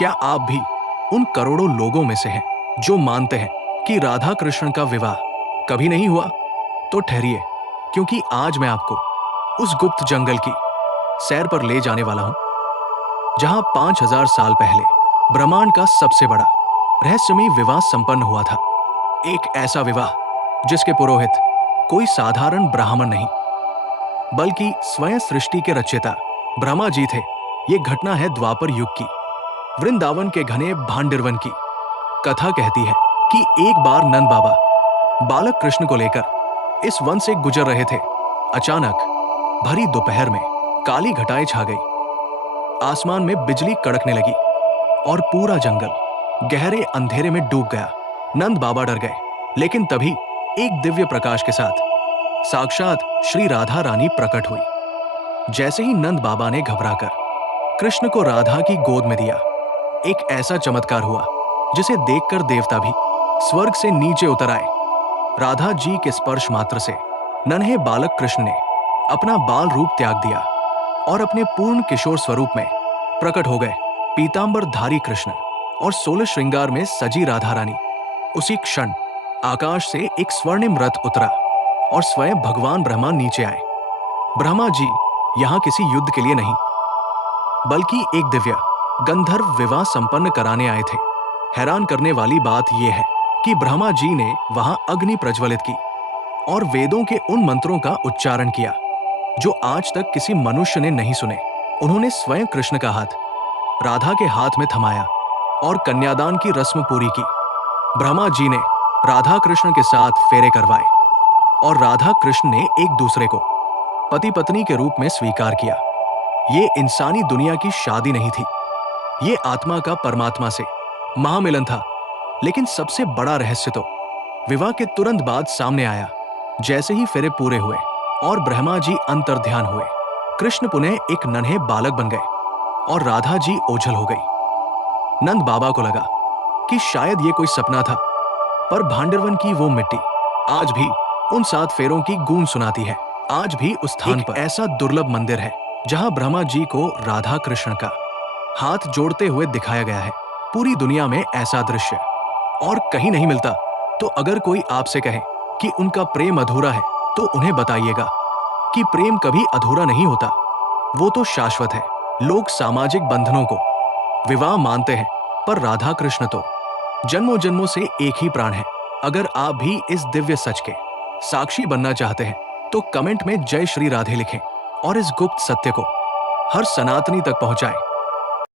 क्या आप भी उन करोड़ों लोगों में से हैं जो मानते हैं कि राधा कृष्ण का विवाह कभी नहीं हुआ? तो ठहरिए, क्योंकि आज मैं आपको उस गुप्त जंगल की सैर पर ले जाने वाला हूं जहां 5000 साल पहले ब्रह्मांड का सबसे बड़ा रहस्यमयी विवाह संपन्न हुआ था। एक ऐसा विवाह जिसके पुरोहित कोई साधारण ब्राह्मण नहीं, बल्कि स्वयं सृष्टि के रचयिता ब्रह्मा जी थे। ये घटना है द्वापर युग की, वृंदावन के घने भांडिरवन की। कथा कहती है कि एक बार नंद बाबा बालक कृष्ण को लेकर इस वन से गुजर रहे थे। अचानक भरी दोपहर में काली घटाएं छा गई, आसमान में बिजली कड़कने लगी और पूरा जंगल गहरे अंधेरे में डूब गया। नंद बाबा डर गए, लेकिन तभी एक दिव्य प्रकाश के साथ साक्षात श्री राधा रानी प्रकट हुई। जैसे ही नंद बाबा ने घबराकर कृष्ण को राधा की गोद में दिया, एक ऐसा चमत्कार हुआ जिसे देखकर देवता भी स्वर्ग से नीचे उतर आए। राधा जी के स्पर्श मात्र से नन्हे बालक कृष्ण ने अपना बाल रूप त्याग दिया और अपने पूर्ण किशोर स्वरूप में प्रकट हो गए। पीतांबर धारी कृष्ण और 16 श्रृंगार में सजी राधा रानी। उसी क्षण आकाश से एक स्वर्णिम रथ उतरा और स्वयं भगवान ब्रह्मा नीचे आए। ब्रह्मा जी यहां किसी युद्ध के लिए नहीं, बल्कि एक दिव्य गंधर्व विवाह संपन्न कराने आए थे। हैरान करने वाली बात यह है कि ब्रह्मा जी ने वहां अग्नि प्रज्वलित की और वेदों के उन मंत्रों का उच्चारण किया जो आज तक किसी मनुष्य ने नहीं सुने। उन्होंने स्वयं कृष्ण का हाथ राधा के हाथ में थमाया और कन्यादान की रस्म पूरी की। ब्रह्मा जी ने राधा कृष्ण के साथ फेरे करवाए और राधा कृष्ण ने एक दूसरे को पति पत्नी के रूप में स्वीकार किया। ये इंसानी दुनिया की शादी नहीं थी, ये आत्मा का परमात्मा से महामिलन था। लेकिन सबसे बड़ा रहस्य तो विवाह के तुरंत बाद सामने आया। जैसे ही फेरे पूरे हुए और ब्रह्मा जी अंतर्ध्यान हुए, कृष्ण पुनः एक नन्हे बालक बन गए और राधा जी ओझल हो गई। नंद बाबा को लगा कि शायद ये कोई सपना था, पर भांडिरवन की वो मिट्टी आज भी उन 7 फेरों की गूंज सुनाती है। आज भी उस स्थान पर ऐसा दुर्लभ मंदिर है जहां ब्रह्मा जी को राधा कृष्ण का हाथ जोड़ते हुए दिखाया गया है। पूरी दुनिया में ऐसा दृश्य और कहीं नहीं मिलता। तो अगर कोई आपसे कहे कि उनका प्रेम अधूरा है, तो उन्हें बताइएगा कि प्रेम कभी अधूरा नहीं होता, वो तो शाश्वत है। लोग सामाजिक बंधनों को विवाह मानते हैं, पर राधा कृष्ण तो जन्मों जन्मों से एक ही प्राण है। अगर आप भी इस दिव्य सच के साक्षी बनना चाहते हैं, तो कमेंट में जय श्री राधे लिखें और इस गुप्त सत्य को हर सनातनी तक पहुंचाएं।